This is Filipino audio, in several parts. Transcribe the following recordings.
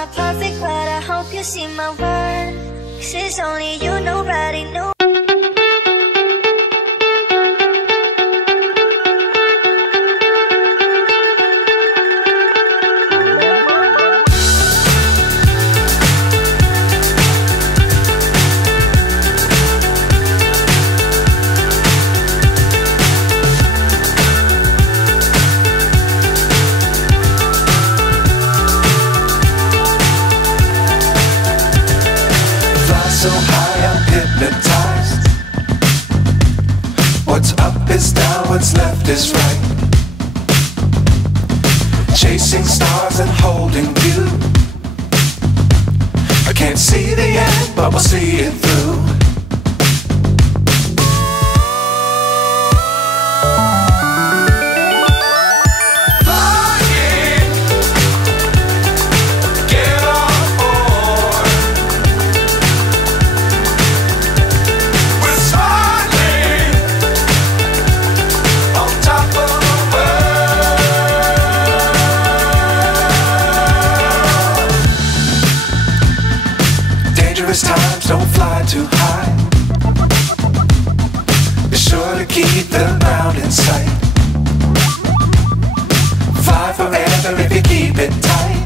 not perfect, but I hope you see my worth. 'Cause it's only you, nobody knows. So high, I'm hypnotized. What's up is down, what's left is right. Chasing stars and holding you. I can't see the end, but we'll see it through. Dangerous times, don't fly too high. Be sure to keep the ground in sight. Fly forever if you keep it tight.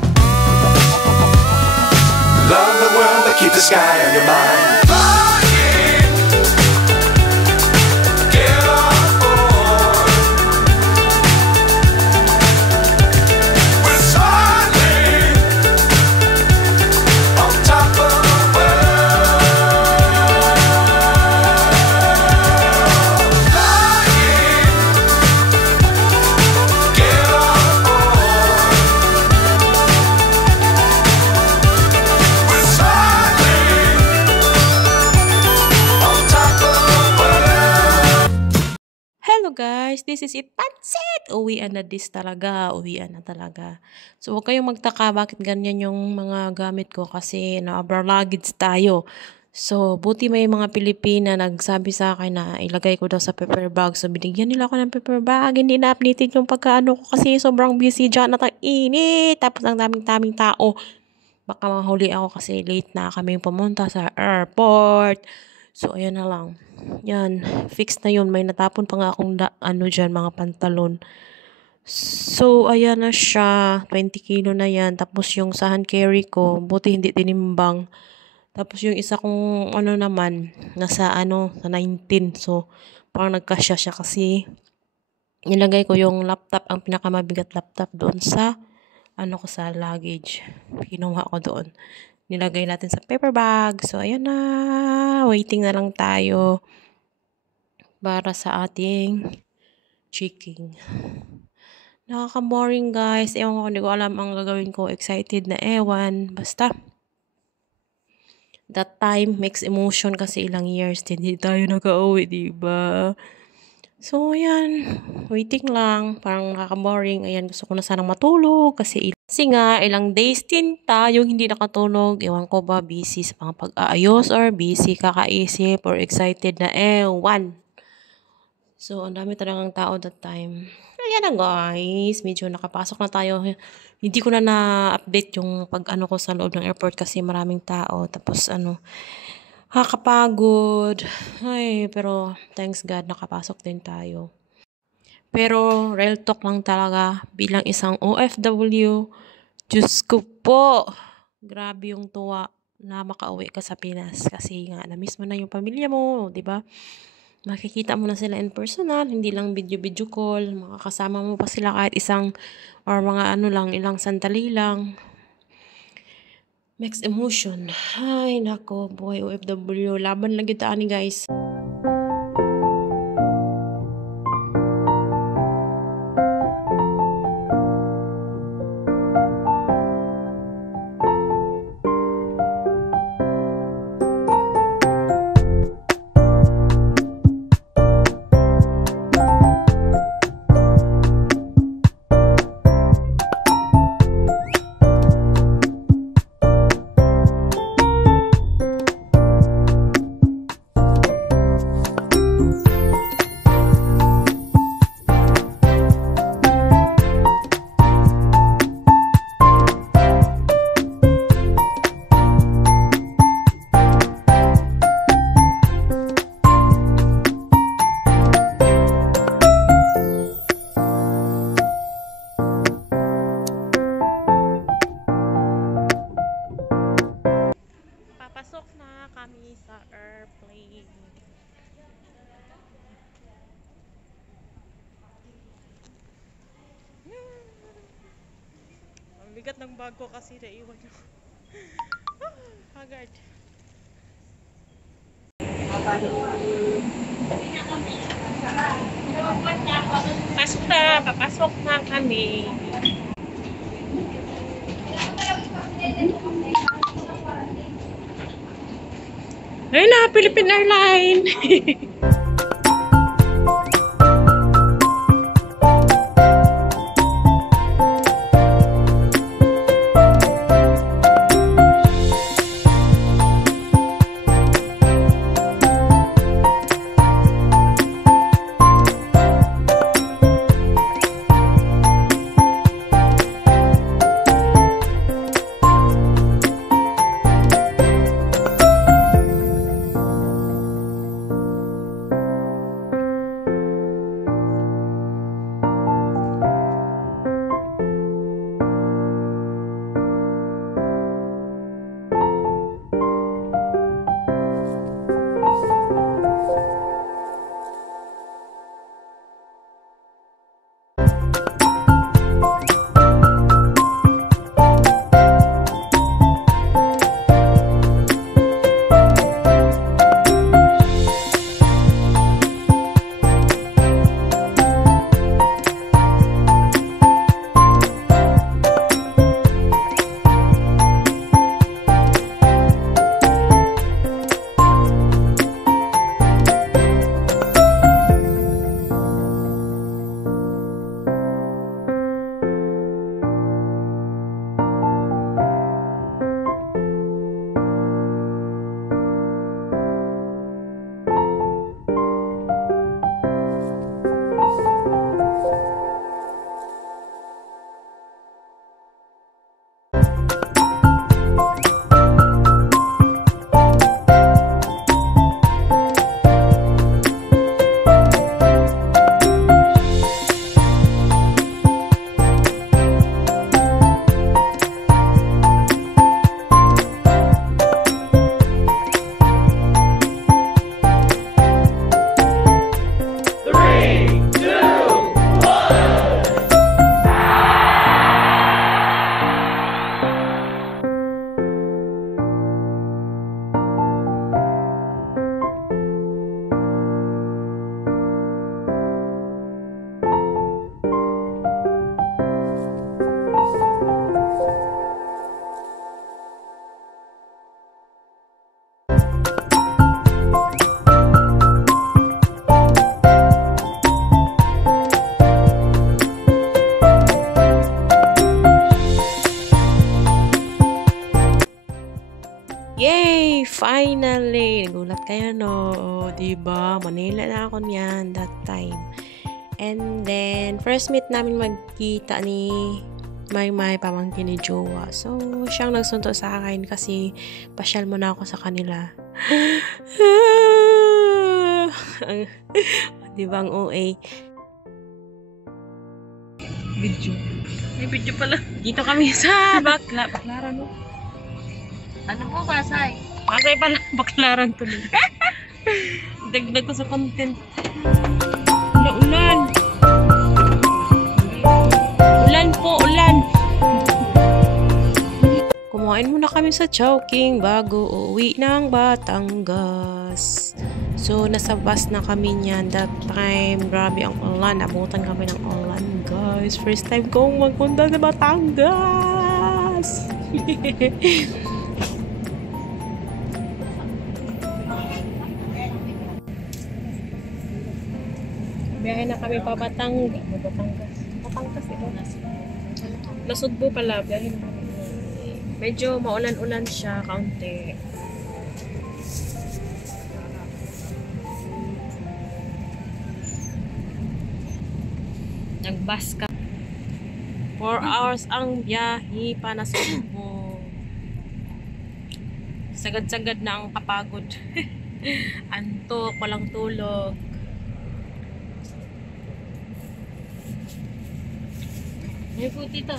Love the world, but keep the sky on your mind. Guys, this is it. That's it! Uwian na this talaga. Uwian na talaga. So, huwag kayong magtaka bakit ganyan yung mga gamit ko kasi na-over luggage tayo. So, buti may mga Pilipina nagsabi sa akin na ilagay ko daw sa paper bag. So, binigyan nila ako ng paper bag. Hindi na-updated yung pagkaano ko kasi sobrang busy dyan at ang init. Tapos ang daming tao. Baka mahuli ako kasi late na kami pumunta sa airport. So, ayan na lang. Yan, fix na yun. May natapon pa nga akong dyan, mga pantalon. So, ayan na siya. 20 kilo na yan. Tapos yung sa hand carry ko, buti hindi tinimbang. Tapos yung isa kong naman, nasa sa 19. So, parang nagkasya siya kasi nilagay ko yung laptop, ang pinakamabigat laptop doon sa ko sa luggage. Kinuha ko doon. Nilagay natin sa paper bag. So, ayan na. Waiting na lang tayo para sa ating checking. Nakaka-boring guys. Ewan ko, hindi ko alam ang gagawin ko. Excited na ewan. Basta, that time makes emotion kasi ilang years hindi tayo naka-uwi, diba? So, ayan. Waiting lang. Parang nakaka-boring. Ayan, gusto ko na sanang matulog kasi nga, ilang days din tayo hindi nakatulog. Ewan ko ba, busy sa mga pag-aayos or busy kakaisip or excited na ewan. So, ang dami talagang tao that time. Ayan na guys, medyo nakapasok na tayo. Hindi ko na na-update yung pag-ano ko sa loob ng airport kasi maraming tao. Tapos nakakapagod. Ay, pero thanks God, nakapasok din tayo. Pero real talk lang talaga bilang isang OFW. Diyos ko po, grabe yung tuwa na makauwi ka sa Pinas kasi nga na-miss mo na yung pamilya mo, 'di ba? Makikita mo na sila in personal, hindi lang video call, makakasama mo pa sila kahit isang or mga ilang sandali lang. Mixed emotion. Ay nako, boy OFW, laban lang kita ani guys. yung bag ko kasi naiwan yung haggard. Papasok na kami. Ayun na, Philippine Airlines. Yay! Finally! Nagulat kayo, no? O, diba? Manila na ako niyan that time. And then, first meet namin magkita ni Maymay, pamangkin ni Jowa. So, siyang nagsunto sa akin kasi pasyal muna ako sa kanila. Diba ang OA? Video. May video pala. Dito kami sa Baklaran, no? Ano po, Pasay? Pasay pala, Baklaran tuloy. Dagdag ko sa content. Ulan. Ulan po, ulan. Kumain muna kami sa Chowking bago uuwi ng Batangas. So, nasa bus na kami niyan that time. Grabe ang ulan. Abutan kami ng ulan, guys. First time kong magpunta sa Batangas. Biyahe na kami pa Batangas. Batangas ito. Nasugbo pala. Biyahe na kami. Medyo maulan-ulan siya, kaunti. Nagbus ka. 4 hours ang biyahe pa na Sugbo. Sagad-sagad na ang kapagod. Antok, walang tulog. May puti to.